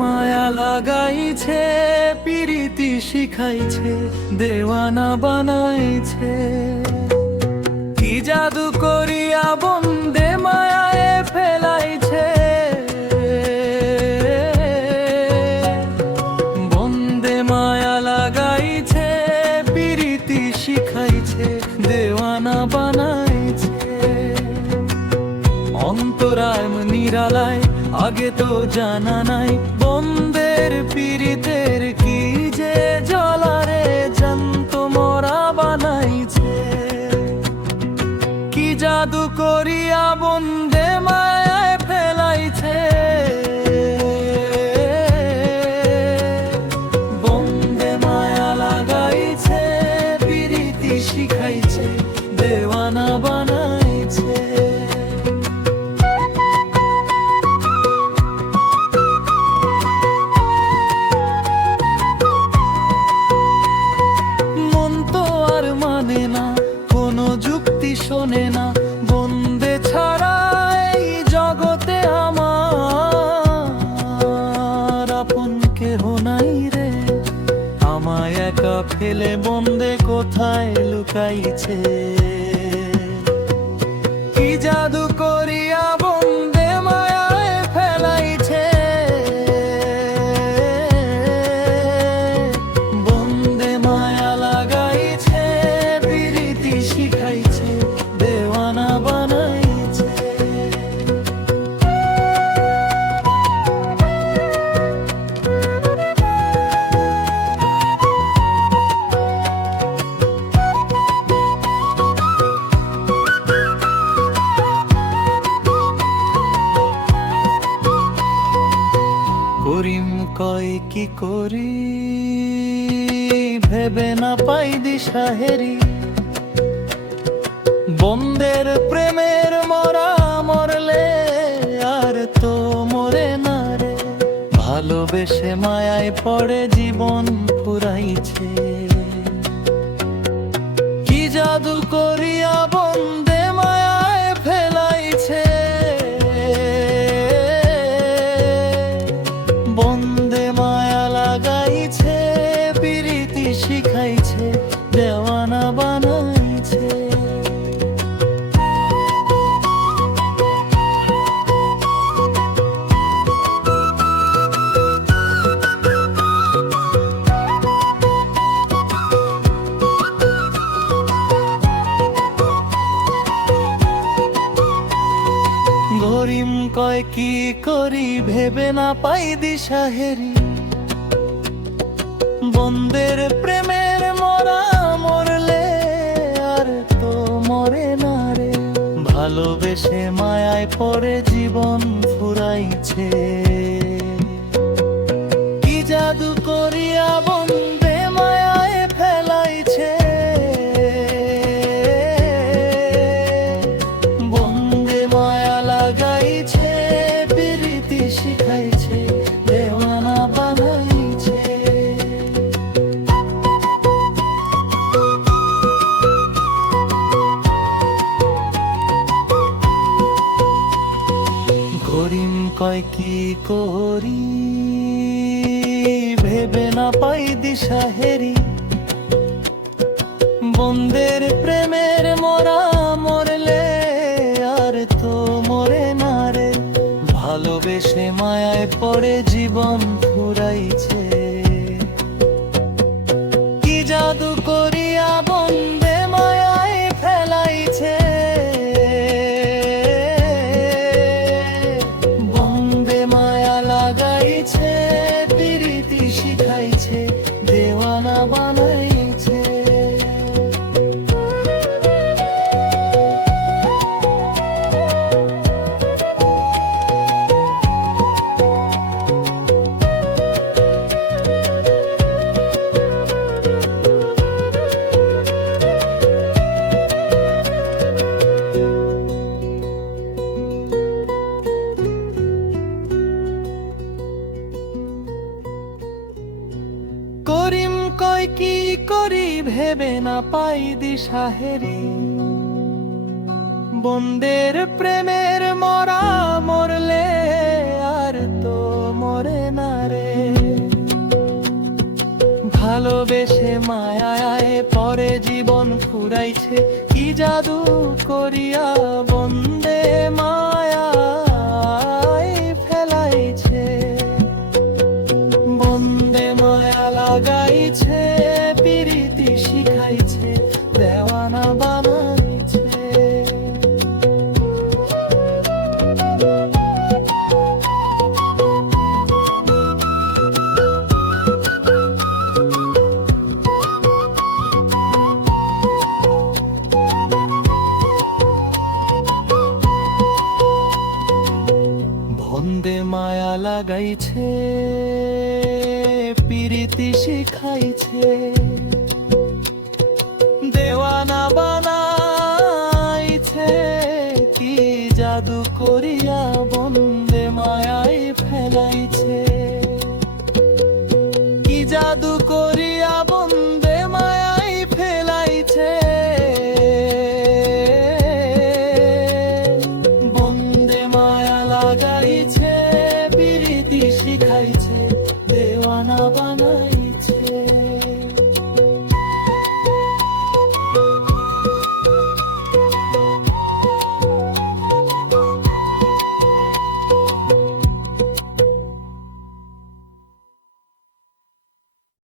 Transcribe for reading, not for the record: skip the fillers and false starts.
মায়া লাগাইছে, পিরিতি শিখাইছে, দেওয়ানা বানাইছে। কি জাদু করিয়া বন্দে মায়ায় ফেলাইছে, বন্দে মায়া লাগাইছে, পিরিতি শিখাইছে, দেওয়ানা বানাইছে। অন্তরায় নিরালায় আগে তো জানা নাই, বন্দের পীড়িতের কি যে জ্বলারে জ্যান্ত মরা বানাইছে। কি জাদু করিয়া বন্দে মায়ায় ফেলাইছে, বন্দে মায়া লাগাইছে, পীড়িতি শিখাইছে, দেওয়ানা বানাইছে। শোনে না বন্দে ছাড়া এই জগতে আমার আপন কেহ নাই রে। আমায় একা ফেলে বন্দে কোথায় লুকাইছে। কি জাদু করিয়া বন্দে মায়ায় ফেলাইছে, বন্দে মায়া লাগাইছে, পিরিতি শিখাইছে, দেওয়ানা বানাইছে। করিম কয় কি করি, ভেবে না পাই দিশাহেরি। বন্দের প্রেমের মরা মরলে আর তো মরে না রে। ভালোবেসে মায়ায় পড়ে জীবন ফুরাইছে। কি জাদু করিয়া বন্দে মায়ায় ফেলাইছে, বন্দে মায়া লাগাইছে, পিরিতি শিখাইছে, দেওয়ানা বানাইছে। করিম কয় কি করি, ভেবে না পাই দিশাহেরি। বন্দের প্রেমের মরা মরলে আর তো মরে না রে। ভালোবেসে মায়ায় পড়ে জীবন ফুরাইছে। কি জাদু করিয়া বন্দে মায়ায় ফেলাইছে, বন্দে মায়া লাগাইছে, পিরিতি শিখাইছে, দেওয়ানা বানাইছে। করিম কয় কি করি, ভেবে না পাই দিশাহেরি। বন্দের প্রেমের মরা মরলে আর তো মরে না রে। ভালোবেসে মায়ায় পড়ে জীবন ফুরাইছে। কি জাদু করিয়া বন্দে মায়ায় ফেলাইছে, বন্দে মায়া লাগাইছে, পিরিতি শিখাইছে, দেওয়ানা বানাইছে। করিম কয় কি করি, ভেবে না পাই দিশাহেরি। বন্দের প্রেমের মরা মরলে আর তো মরে না রে। ভালোবেসে মায়ায় পরে জীবন ফুরাইছে, কি জাদু করিয়া বন্দে মায়ায় ফেলাইছে। বন্দে মায়া লাগাইছে, পিরিতি শিখাইছে, দেওয়ানা বানাইছে। বন্দে মায়া লাগাইছে, পিরিতি শিখাইছে, দেওয়ানা বানাইছে, কি জাদু করিয়া বন্দে মায়ায় ফেলাইছে, কি জাদু করি